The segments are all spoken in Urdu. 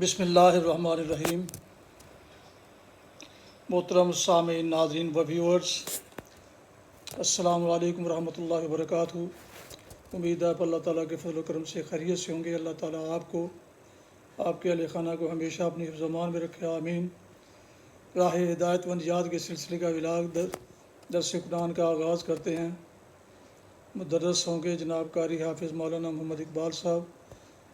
بسم اللہ الرحمن الرحیم۔ محترم سامعین، ناظرین و ویورز، السلام علیکم ورحمۃ اللہ وبرکاتہ۔ امید ہے اللہ تعالیٰ کے فضل و کرم سے خیریت سے ہوں گے۔ اللہ تعالیٰ آپ کو، آپ کے اہل خانہ کو ہمیشہ اپنی حفظ و امان میں رکھے، آمین۔ راہ ہدایت و نجات کے سلسلے کا ولاگ درس قرآن کا آغاز کرتے ہیں۔ مدرس ہوں گے جناب قاری حافظ مولانا محمد اقبال صاحب،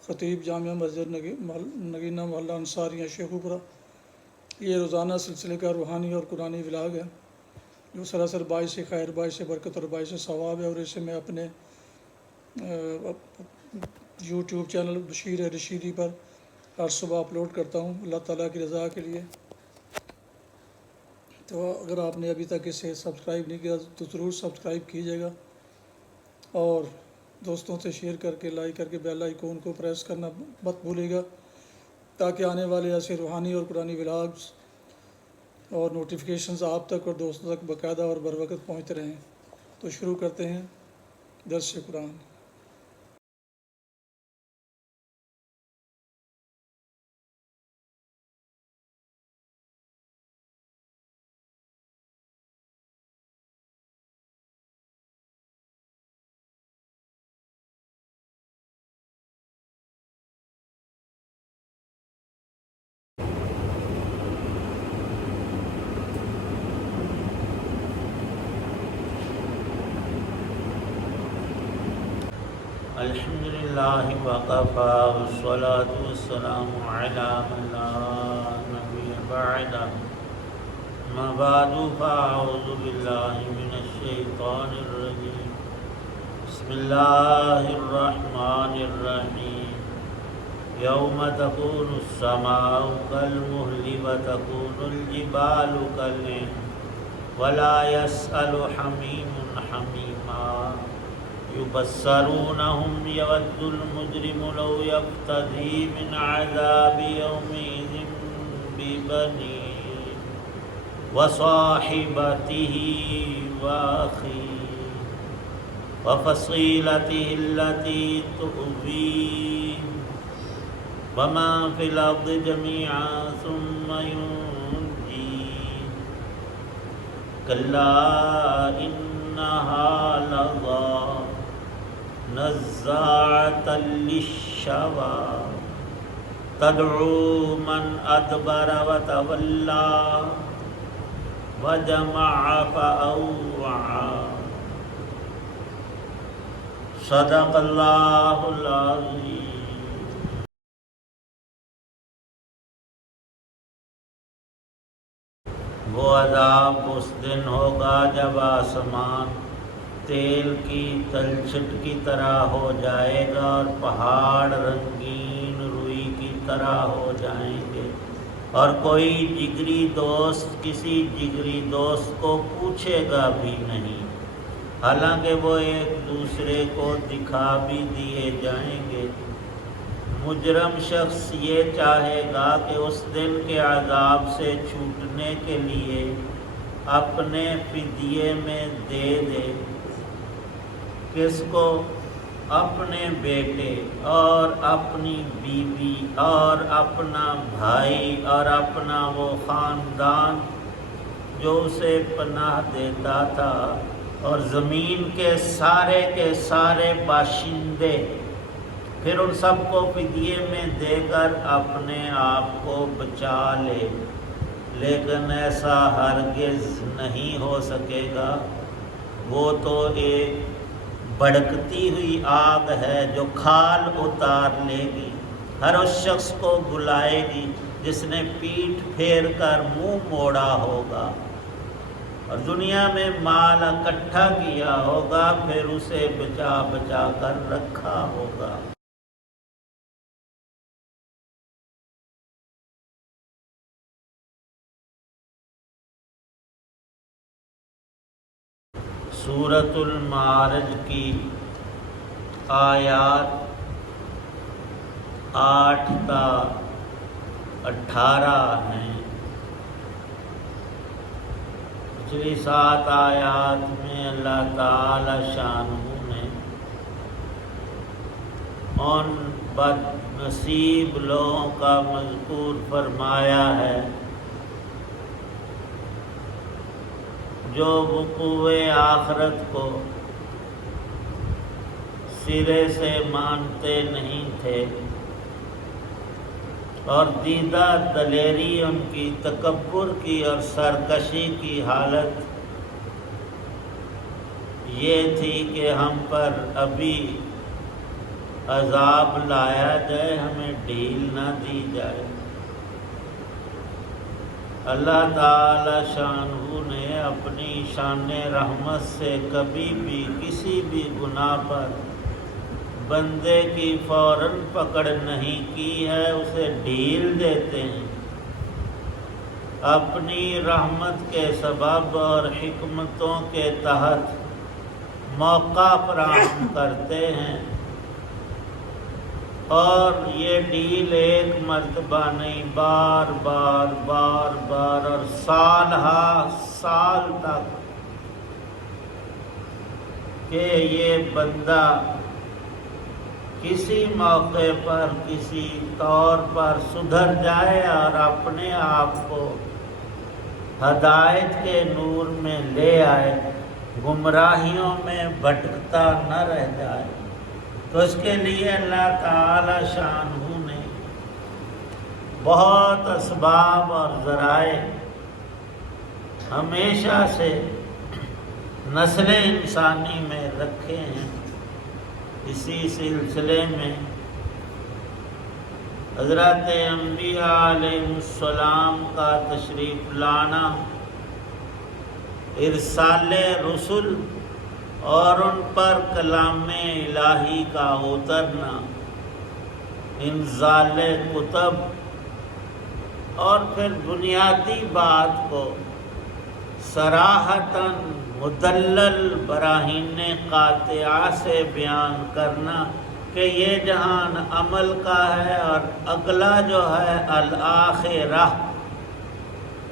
خطیب جامعہ مسجد نگینہ محلہ انصاریہ شیخوپورہ۔ یہ روزانہ سلسلے کا روحانی اور قرآنی ولاگ ہے جو سراسر باعث خیر، باعث برکت اور باعث ثواب ہے، اور اسے میں اپنے یوٹیوب چینل بشیر رشیدی پر ہر صبح اپلوڈ کرتا ہوں اللہ تعالیٰ کی رضا کے لیے۔ تو اگر آپ نے ابھی تک اسے سبسکرائب نہیں کیا تو ضرور سبسکرائب کیجیے گا، اور دوستوں سے شیئر کر کے، لائک کر کے بیل آئیکن کو پریس کرنا مت بھولے گا، تاکہ آنے والے ایسے روحانی اور قرآنی ولاگز اور نوٹیفیکیشنز آپ تک اور دوستوں تک باقاعدہ اور بروقت پہنچتے رہیں۔ تو شروع کرتے ہیں درس قرآن۔ الحمدللہ وقفا والصلاة والسلام علی من لا نبی بعدہ، ما بعد فاعوذ باللہ من الشیطان الرجیم، بسم اللہ الرحمن الرحیم۔ یوم تکون السماء کالمہل وتکون الجبال کالعہن ولا یسأل حمیم حمیما، یبصرونہم یود المجرم لو یفتدی من عذاب یومئذ ببنیہ وصاحبتہ وأخیہ وفصیلتہ التی تؤویہ ومن فی الارض جمیعا ثم ینجیہ، کلا انہا لظی نزاعۃ للشویٰ تدعو من ادبر وتولی وجمع فأوعى۔ صدق اللہ العظیم۔ وہ عذاب اس دن ہوگا جب آسمان تیل کی تلچھٹ کی طرح ہو جائے گا اور پہاڑ رنگین روئی کی طرح ہو جائیں گے، اور کوئی جگری دوست کسی جگری دوست کو پوچھے گا بھی نہیں، حالانکہ وہ ایک دوسرے کو دکھا بھی دیے جائیں گے۔ مجرم شخص یہ چاہے گا کہ اس دن کے عذاب سے چھوٹنے کے لیے اپنے فدیے میں دے دے۔ کس کو؟ اپنے بیٹے اور اپنی بیوی اور اپنا بھائی اور اپنا وہ خاندان جو اسے پناہ دیتا تھا، اور زمین کے سارے باشندے، پھر ان سب کو فدیے میں دے کر اپنے آپ کو بچا لے، لیکن ایسا ہرگز نہیں ہو سکے گا۔ وہ تو ایک بھڑکتی ہوئی آگ ہے جو کھال اتار لے گی، ہر اس شخص کو بلائے گی جس نے پیٹھ پھیر کر منہ موڑا ہوگا اور دنیا میں مال اکٹھا کیا ہوگا، پھر اسے بچا بچا کر رکھا ہوگا۔ سورۃ المعارج کی آیات 8 تا 18 ہیں۔ پچھلی 7 آیات میں اللہ تعالی شانہ نے ان بد نصیب لوگوں کا مذکور فرمایا ہے جو وقوع آخرت کو سرے سے مانتے نہیں تھے اور دیدہ دلیری ان کی تکبر کی اور سرکشی کی حالت یہ تھی کہ ہم پر ابھی عذاب لایا جائے، ہمیں ڈھیل نہ دی جائے۔ اللہ تعالی شانہ نے اپنی شان رحمت سے کبھی بھی کسی بھی گناہ پر بندے کی فوراً پکڑ نہیں کی ہے، اسے ڈھیل دیتے ہیں، اپنی رحمت کے سبب اور حکمتوں کے تحت موقع فراہم کرتے ہیں، اور یہ ڈھیل ایک مرتبہ نہیں، بار بار بار بار اور سال ہا سال تک، کہ یہ بندہ کسی موقع پر کسی طور پر سدھر جائے اور اپنے آپ کو ہدایت کے نور میں لے آئے، گمراہیوں میں بھٹکتا نہ رہ جائے۔ تو اس کے لیے اللہ تعالی شانہ نے بہت اسباب اور ذرائع ہمیشہ سے نسل انسانی میں رکھے ہیں۔ اسی سلسلے میں حضرت انبیاء علیہ السلام کا تشریف لانا، ارسال رسل اور ان پر کلام الہی کا اترنا، انزال کتب، اور پھر بنیادی بات کو صراحتاً مدلل براہین قاطعہ سے بیان کرنا کہ یہ جہان عمل کا ہے اور اگلا جو ہے الآخرہ،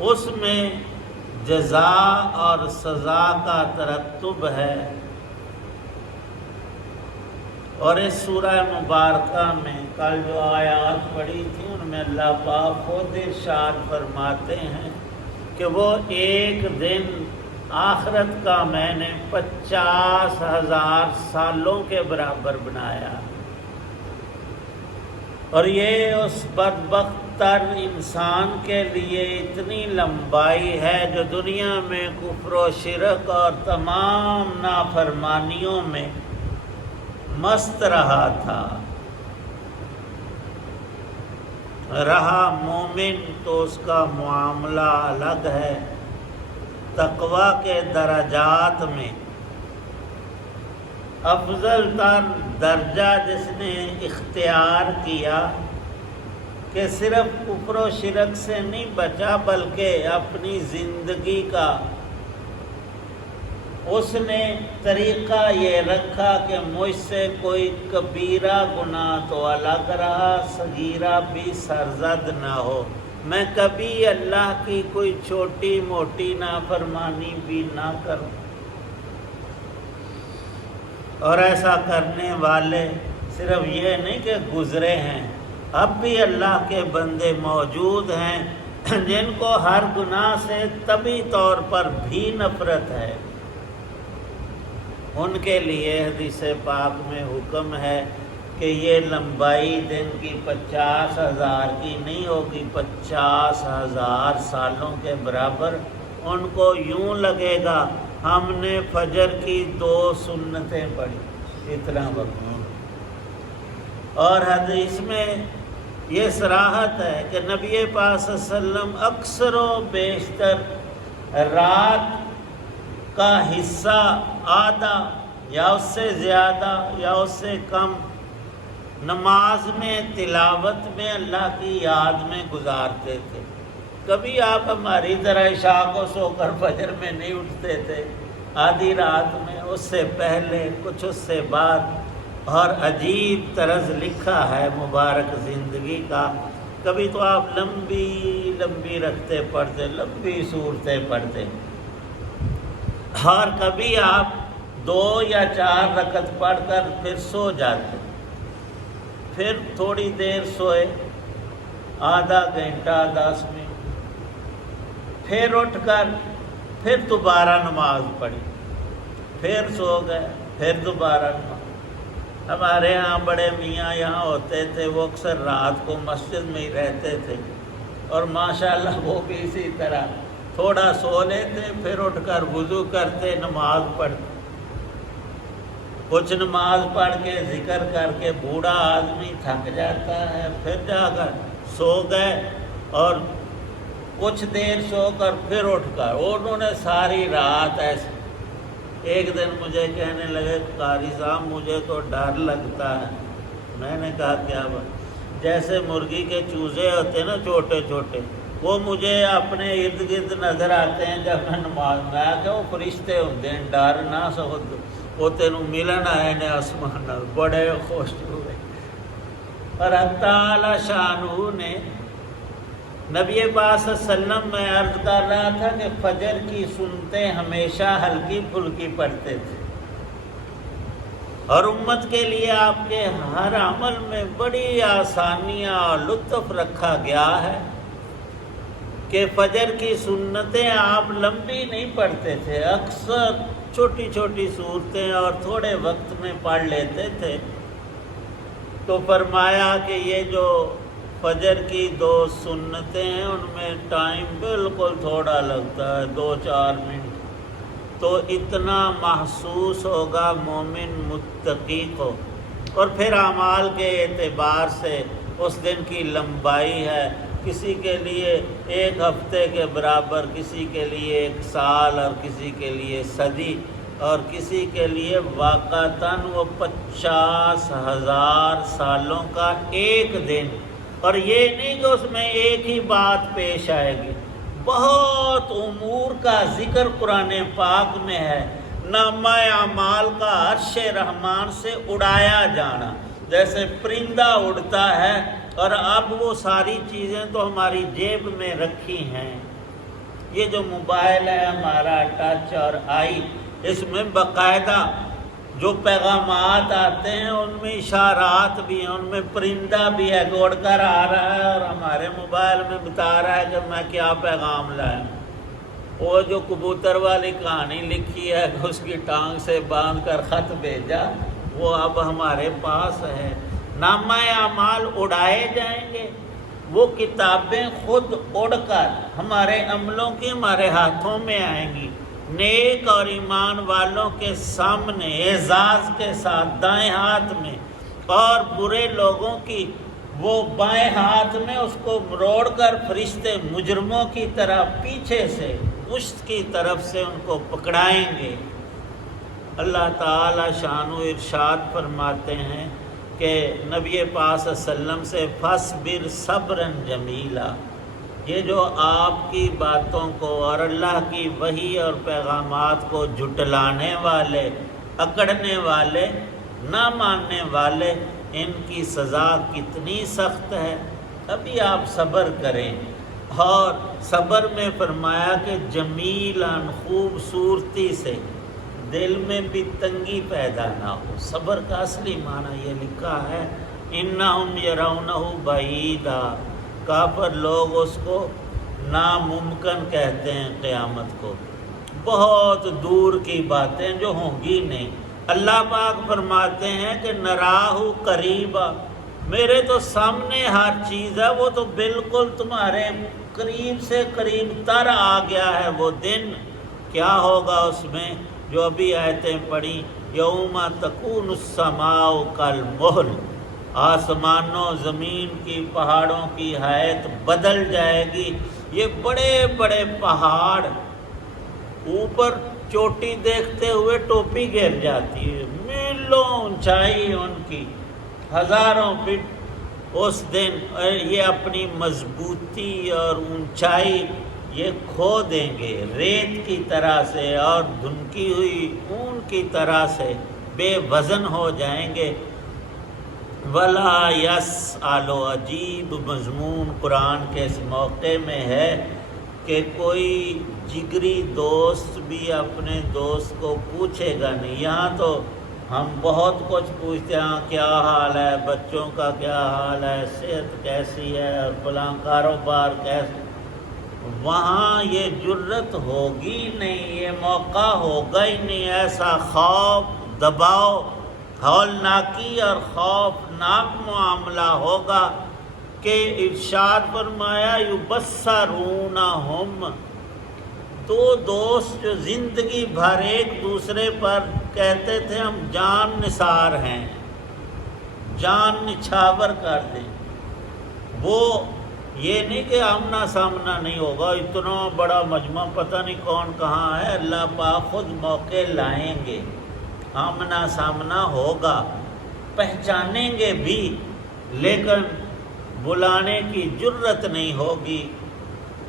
اس میں جزا اور سزا کا ترتب ہے۔ اور اس سورہ مبارکہ میں کل جو آیات پڑھی تھی ان میں اللہ پاک خود ارشاد فرماتے ہیں کہ وہ ایک دن آخرت کا میں نے 50,000 سالوں کے برابر بنایا، اور یہ اس بدبخت تر انسان کے لیے اتنی لمبائی ہے جو دنیا میں کفر و شرک اور تمام نافرمانیوں میں مست رہا تھا۔ رہا مومن تو اس کا معاملہ الگ ہے، تقوی کے درجات میں افضل تر درجہ جس نے اختیار کیا کہ صرف کفر و شرک سے نہیں بچا بلکہ اپنی زندگی کا اس نے طریقہ یہ رکھا کہ مجھ سے کوئی کبیرہ گناہ تو الگ رہا، صغیرہ بھی سرزد نہ ہو، میں کبھی اللہ کی کوئی چھوٹی موٹی نافرمانی بھی نہ کروں۔ اور ایسا کرنے والے صرف یہ نہیں کہ گزرے ہیں، اب بھی اللہ کے بندے موجود ہیں جن کو ہر گناہ سے طبعی طور پر بھی نفرت ہے۔ ان کے لیے حدیث پاک میں حکم ہے کہ یہ لمبائی دن کی 50,000 کی نہیں ہوگی، 50,000 سالوں کے برابر۔ ان کو یوں لگے گا ہم نے فجر کی 2 سنتیں پڑھی، اتنا وقت۔ اور حدیث میں یہ صراحت ہے کہ نبی پاک صلی اللہ علیہ وسلم اکثر و بیشتر رات کا حصہ آدھا یا اس سے زیادہ یا اس سے کم نماز میں، تلاوت میں، اللہ کی یاد میں گزارتے تھے۔ کبھی آپ ہماری طرح عشاء کو سو کر فجر میں نہیں اٹھتے تھے، آدھی رات میں، اس سے پہلے، کچھ اس سے بعد۔ اور عجیب طرز لکھا ہے مبارک زندگی کا، کبھی تو آپ لمبی لمبی رکھتے پڑھتے، لمبی صورتیں پڑھتے، اور کبھی آپ 2 یا 4 رکعت پڑھ کر پھر سو جاتے۔ پھر تھوڑی دیر سوئے، آدھا گھنٹہ 10 منٹ، پھر اٹھ کر پھر دوبارہ نماز پڑھی، پھر سو گئے، پھر دوبارہ نماز۔ ہمارے ہاں بڑے میاں یہاں ہوتے تھے، وہ اکثر رات کو مسجد میں ہی رہتے تھے، اور ماشاءاللہ وہ بھی اسی طرح تھوڑا سو لیتے، پھر اٹھ کر وضو کرتے، نماز پڑھتے۔ کچھ نماز پڑھ کے ذکر کر کے بوڑھا آدمی تھک جاتا ہے، پھر جا کر سو گئے، اور کچھ دیر سو کر پھر اٹھ کر انہوں نے ساری رات ایسے۔ ایک دن مجھے کہنے لگے قاری صاحب مجھے تو ڈر لگتا ہے۔ میں نے کہا کیا بات؟ جیسے مرغی کے چوزے ہوتے ہیں نا چھوٹے چھوٹے، وہ مجھے اپنے ارد گرد نظر آتے ہیں جب میں نماز میں آ کے، وہ فرشتے ہوتے ہیں، ڈر نہ سکھ وہ تینوں ملن آئے نے آسمان، بڑے خوش ہوئے۔ اور اللہ تعالی شانہ نے نبی پاک صلی اللہ علیہ وسلم میں عرض کر رہا تھا کہ فجر کی سنتیں ہمیشہ ہلکی پھلکی پڑھتے تھے، اور امت کے لیے آپ کے ہر عمل میں بڑی آسانیاں اور لطف رکھا گیا ہے کہ فجر کی سنتیں آپ لمبی نہیں پڑھتے تھے، اکثر چھوٹی چھوٹی صورتیں اور تھوڑے وقت میں پڑھ لیتے تھے۔ تو فرمایا کہ یہ جو فجر کی 2 سنتیں ہیں ان میں ٹائم بالکل تھوڑا لگتا ہے، 2-4 منٹ، تو اتنا محسوس ہوگا مومن متقی کو۔ اور پھر اعمال کے اعتبار سے اس دن کی لمبائی ہے، کسی کے لیے 1 ہفتے کے برابر، کسی کے لیے 1 سال، اور کسی کے لیے صدی، اور کسی کے لیے واقعتاً وہ 50,000 سالوں کا ایک دن۔ اور یہ نہیں کہ اس میں ایک ہی بات پیش آئے گی، بہت امور کا ذکر قرآن پاک میں ہے۔ نامہ اعمال کا عرش رحمان سے اڑایا جانا، جیسے پرندہ اڑتا ہے، اور اب وہ ساری چیزیں تو ہماری جیب میں رکھی ہیں۔ یہ جو موبائل ہے ہمارا ٹچ اور آئی، اس میں باقاعدہ جو پیغامات آتے ہیں ان میں اشارات بھی ہیں، ان میں پرندہ بھی ہے دوڑ کر آ رہا ہے، اور ہمارے موبائل میں بتا رہا ہے کہ میں کیا پیغام لایا۔ وہ جو کبوتر والی کہانی لکھی ہے کہ اس کی ٹانگ سے باندھ کر خط بھیجا، وہ اب ہمارے پاس ہے۔ نامہ اعمال اڑائے جائیں گے، وہ کتابیں خود اڑ کر ہمارے عملوں کی ہمارے ہاتھوں میں آئیں گی، نیک اور ایمان والوں کے سامنے اعزاز کے ساتھ دائیں ہاتھ میں، اور برے لوگوں کی وہ بائیں ہاتھ میں، اس کو مروڑ کر فرشتے مجرموں کی طرح پیچھے سے پشت کی طرف سے ان کو پکڑائیں گے۔ اللہ تعالی شانہ ارشاد فرماتے ہیں کہ نبی پاک صلی اللہ علیہ وسلم سے فاصبر صبرا جمیلا، یہ جو آپ کی باتوں کو اور اللہ کی وحی اور پیغامات کو جھٹلانے والے، اکڑنے والے، نہ ماننے والے، ان کی سزا کتنی سخت ہے، ابھی آپ صبر کریں۔ اور صبر میں فرمایا کہ جمیلاً، خوبصورتی سے، دل میں بھی تنگی پیدا نہ ہو۔ صبر کا اصلی معنی یہ لکھا ہے انہم یرونہ بعیدا، کافر لوگ اس کو ناممکن کہتے ہیں، قیامت کو بہت دور کی باتیں جو ہوں گی نہیں۔ اللہ پاک فرماتے ہیں کہ نراہ قریبا، میرے تو سامنے ہر چیز ہے، وہ تو بالکل تمہارے قریب سے قریب تر آ گیا ہے۔ وہ دن کیا ہوگا اس میں جو ابھی آیتیں پڑھی، یوم تکون السماء کالمہل، آسمانوں، زمین کی، پہاڑوں کی حیت بدل جائے گی۔ یہ بڑے بڑے پہاڑ، اوپر چوٹی دیکھتے ہوئے ٹوپی گر جاتی ہے، میلوں اونچائی ان کی، ہزاروں فٹ۔ اس دن یہ اپنی مضبوطی اور اونچائی یہ کھو دیں گے، ریت کی طرح سے اور دھنکی ہوئی اون کی طرح سے بے وزن ہو جائیں گے۔ ولا یسأل، عجیب مضمون قرآن کے اس موقع میں ہے کہ کوئی جگری دوست بھی اپنے دوست کو پوچھے گا نہیں۔ یہاں تو ہم بہت کچھ پوچھتے ہیں، کیا حال ہے بچوں کا، کیا حال ہے، صحت کیسی ہے، اور فلاں کاروبار کیسے. وہاں یہ جرت ہوگی نہیں، یہ موقع ہوگا ہی نہیں. ایسا خوف، دباؤ، ہولناکی اور خوفناک معاملہ ہوگا کہ ارشاد فرمایا یبصرونہم، دو دوست جو زندگی بھر ایک دوسرے پر کہتے تھے ہم جان نثار ہیں، جان نچھاور کر دیں، وہ یہ نہیں کہ آمنا سامنا نہیں ہوگا، اتنا بڑا مجمع پتہ نہیں کون کہاں ہے، اللہ پاک خود موقع لائیں گے، آمنا سامنا ہوگا، پہچانیں گے بھی لیکن بلانے کی جرت نہیں ہوگی.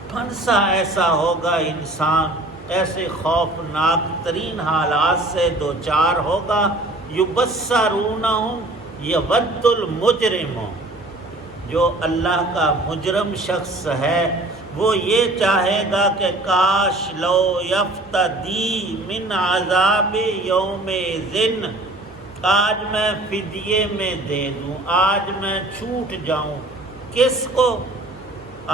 پھنسا ایسا ہوگا، انسان ایسے خوفناک ترین حالات سے دوچار ہوگا. یبصرونہم، یود المجرم، جو اللہ کا مجرم شخص ہے وہ یہ چاہے گا کہ کاش لو یفتدی من عذاب یوم ذن، آج میں فدیے میں دے دوں، آج میں چھوٹ جاؤں. کس کو؟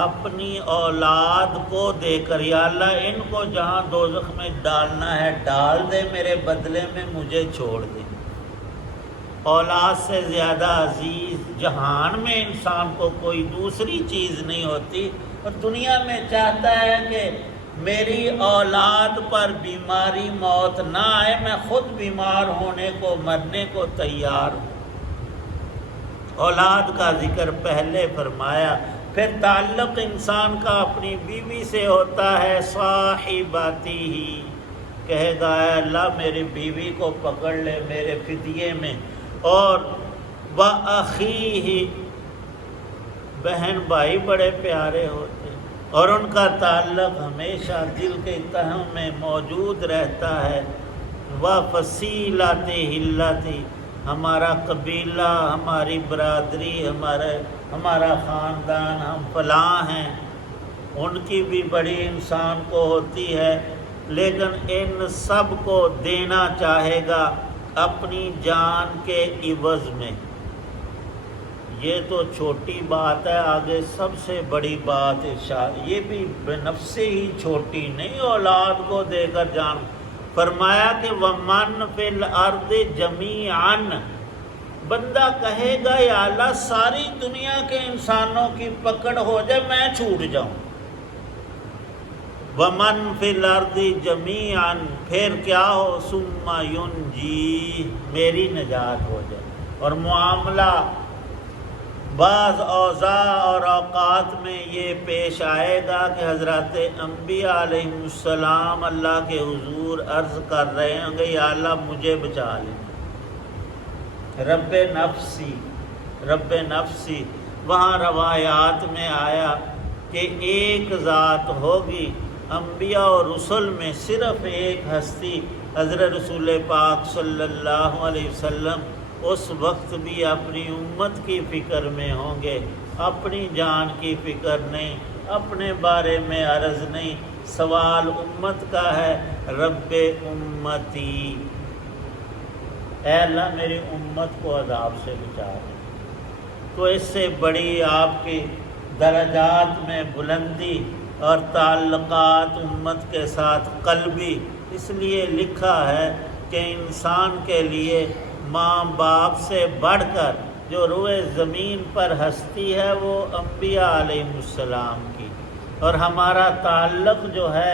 اپنی اولاد کو دے کر. یا اللہ ان کو جہاں دوزخ میں ڈالنا ہے ڈال دے، میرے بدلے میں مجھے چھوڑ دے. اولاد سے زیادہ عزیز جہان میں انسان کو کوئی دوسری چیز نہیں ہوتی، اور دنیا میں چاہتا ہے کہ میری اولاد پر بیماری موت نہ آئے، میں خود بیمار ہونے کو مرنے کو تیار ہوں. اولاد کا ذکر پہلے فرمایا. پھر تعلق انسان کا اپنی بیوی سے ہوتا ہے. صاحباتی ہی، کہے گا اے اللہ میری بیوی کو پکڑ لے میرے فدیے میں. اور وَأَخِيهِ، بہن بھائی بڑے پیارے ہوتے ہیں اور ان کا تعلق ہمیشہ دل کے تہوں میں موجود رہتا ہے. وَفَصِيلَتِهِ اللَّتِي، ہمارا قبیلہ، ہماری برادری، ہمارا خاندان، ہم فلاں ہیں، ان کی بھی بڑی انسان کو ہوتی ہے، لیکن ان سب کو دینا چاہے گا اپنی جان کے عوض میں. یہ تو چھوٹی بات ہے، آگے سب سے بڑی بات ارشاد، یہ بھی بنفس ہی چھوٹی نہیں، اولاد کو دے کر جان. فرمایا کہ وَمَنْ فِي الْأَرْضِ جَمِيعًا، بندہ کہے گا یا اللہ ساری دنیا کے انسانوں کی پکڑ ہو جائے میں چھوٹ جاؤں. وَمَنْ فِي الْأَرْضِ جَمِيعًا، پھر کیا ہو، ثُمَّ يُنْجِي، میری نجات ہو جائے. اور معاملہ بعض اوضاع اور اوقات میں یہ پیش آئے گا کہ حضرات انبیاء علیہ السلام اللہ کے حضور عرض کر رہے ہوں گے یا اللہ مجھے بچا لے، رب نفسی رب نفسی. وہاں روایات میں آیا کہ ایک ذات ہوگی، انبیاء اور رسل میں صرف ایک ہستی حضرت رسول پاک صلی اللہ علیہ وسلم اس وقت بھی اپنی امت کی فکر میں ہوں گے، اپنی جان کی فکر نہیں، اپنے بارے میں عرض نہیں. سوال امت کا ہے، رب امتی، اے اللہ میری امت کو عذاب سے بچا دے. تو اس سے بڑی آپ کی درجات میں بلندی اور تعلقات امت کے ساتھ قلبی، اس لیے لکھا ہے کہ انسان کے لیے ماں باپ سے بڑھ کر جو روئے زمین پر ہستی ہے وہ انبیاء علیہ السلام کی، اور ہمارا تعلق جو ہے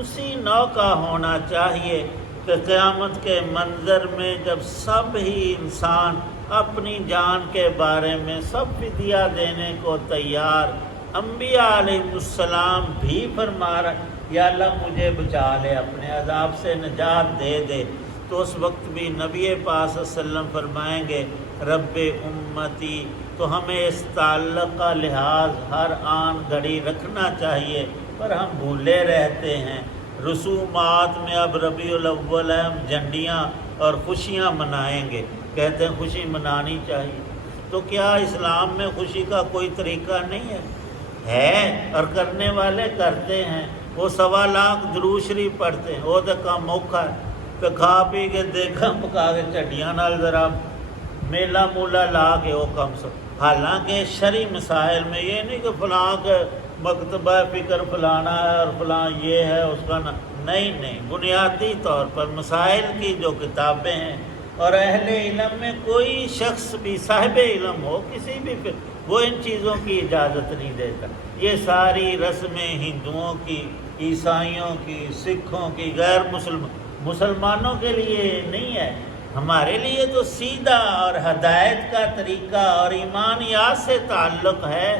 اسی نوع کا ہونا چاہیے کہ قیامت کے منظر میں جب سب ہی انسان اپنی جان کے بارے میں سب فدیہ دینے کو تیار، انبیاء علیہ السلام بھی فرما رہے یا اللہ مجھے بچا لے، اپنے عذاب سے نجات دے دے. تو اس وقت بھی نبی پاک صلی اللہ علیہ وسلم فرمائیں گے رب امتی. تو ہمیں اس تعلق کا لحاظ ہر آن گھڑی رکھنا چاہیے، پر ہم بھولے رہتے ہیں. رسومات میں اب ربیع الاول ہے، ہم جھنڈیاں اور خوشیاں منائیں گے، کہتے ہیں خوشی منانی چاہیے. تو کیا اسلام میں خوشی کا کوئی طریقہ نہیں ہے اور کرنے والے کرتے ہیں. وہ 1.25 لاکھ درود شریف پڑھتے ہیں، وہ تو کم موقع ہے. تو کھا پی کے دیکھا پکا کے چڈیاں نال ذرا میلا مولا لا کے وہ کم سو. حالانکہ شرعی مسائل میں یہ نہیں کہ فلاں کے مکتبہ فکر فلانا ہے اور فلاں یہ ہے اس کا نہیں، بنیادی طور پر مسائل کی جو کتابیں ہیں اور اہل علم میں کوئی شخص بھی صاحب علم ہو کسی بھی وہ ان چیزوں کی اجازت نہیں دیتا. یہ ساری رسمیں ہندوؤں کی، عیسائیوں کی، سکھوں کی، غیر مسلمانوں کے لیے نہیں ہے. ہمارے لیے تو سیدھا اور ہدایت کا طریقہ اور ایمانیات سے تعلق ہے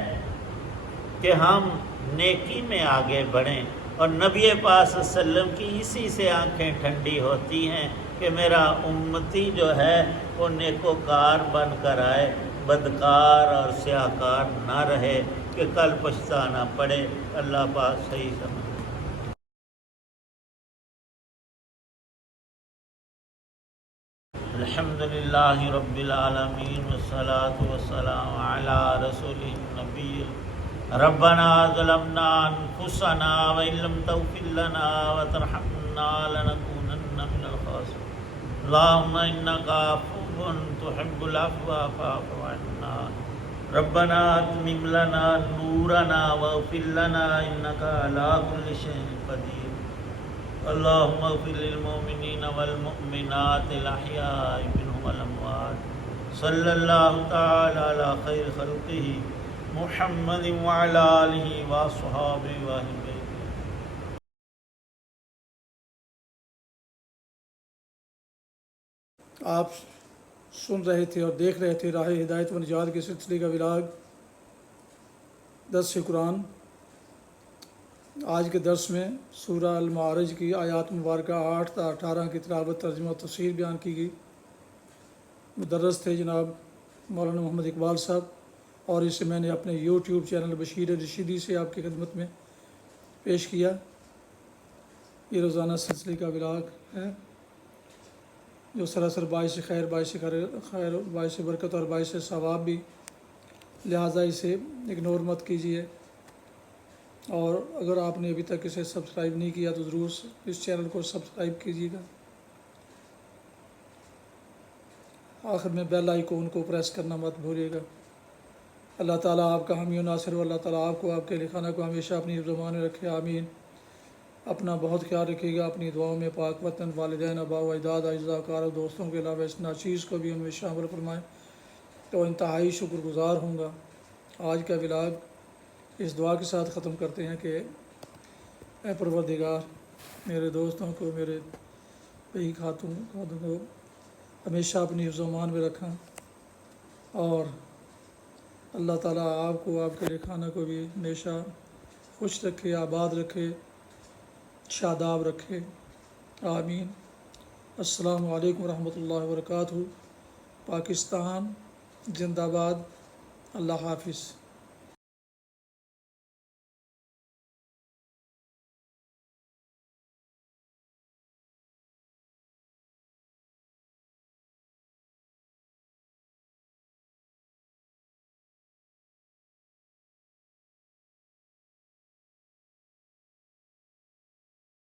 کہ ہم نیکی میں آگے بڑھیں. اور نبی پاک صلی اللہ علیہ وسلم کی اسی سے آنکھیں ٹھنڈی ہوتی ہیں کہ میرا امتی جو ہے وہ نیکوکار بن کر آئے، بدکار اور سیاہکار نہ رہے کہ کل پچھتانا پڑے. اللہ پاک صحیح سمجھ. الحمدللہ رب العالمین والصلاة والسلام علی رسولہ النبی. ربنا ظلمنا انفسنا وان لم تغفر لنا وترحمنا لنكونن من الخاسرین. اللهم انك عفو تحب العفو فاعف عنا. ربنا اتمم لنا نورنا واغفر لنا انك على كل شيء قدیر. اللهم اغفر للمؤمنين والمؤمنات الاحياء منهم والاموات. صلی اللہ تعالی علی خیر خلقہ محمد وعلی آلہ وصحبہ واہل بیتہ. آپ سن رہے تھے اور دیکھ رہے تھے راہ ہدایت و نجات کے سلسلے کا ولاگ درس قرآن. آج کے درس میں سورہ المعارج کی آیات مبارکہ 8 تا 18 کی تلاوت، ترجمہ و تفسیر بیان کی گئی. مدرس تھے جناب مولانا محمد اقبال صاحب، اور اسے میں نے اپنے یوٹیوب چینل بشیر رشیدی سے آپ کی خدمت میں پیش کیا. یہ روزانہ سلسلے کا ولاگ ہے جو سراسر باعث خیر، باعث برکت اور باعث ثواب بھی. لہٰذا اسے اگنور مت کیجیے، اور اگر آپ نے ابھی تک اسے سبسکرائب نہیں کیا تو ضرور اس چینل کو سبسکرائب کیجیے گا. آخر میں بیل آئیکن کو پریس کرنا مت بھولیے گا. اللہ تعالیٰ آپ کا حامی و ناصر ہو. اللہ تعالیٰ آپ کو، آپ کے لکھانہ کو ہمیشہ اپنی حفظ و امان میں رکھے. آمین. اپنا بہت خیال رکھیے گا. اپنی دعاؤں میں پاک وطن، والدین، آباء و اجداد، اعزاء کار اور دوستوں کے علاوہ اس ناچیز کو بھی ہمیں شامل فرمائیں تو انتہائی شکر گزار ہوں گا. آج کا ولاگ اس دعا کے ساتھ ختم کرتے ہیں کہ اے پروردگار، میرے دوستوں کو، میرے بھائی خاتون کو ہمیشہ اپنی حفظ و امان میں رکھیں، اور اللہ تعالیٰ آپ کو، آپ کے لکھانہ کو بھی ہمیشہ خوش رکھے، آباد رکھے، شاداب رکھے. آمین. السلام علیکم ورحمۃ اللہ وبرکاتہ. پاکستان زندہ باد. اللہ حافظ.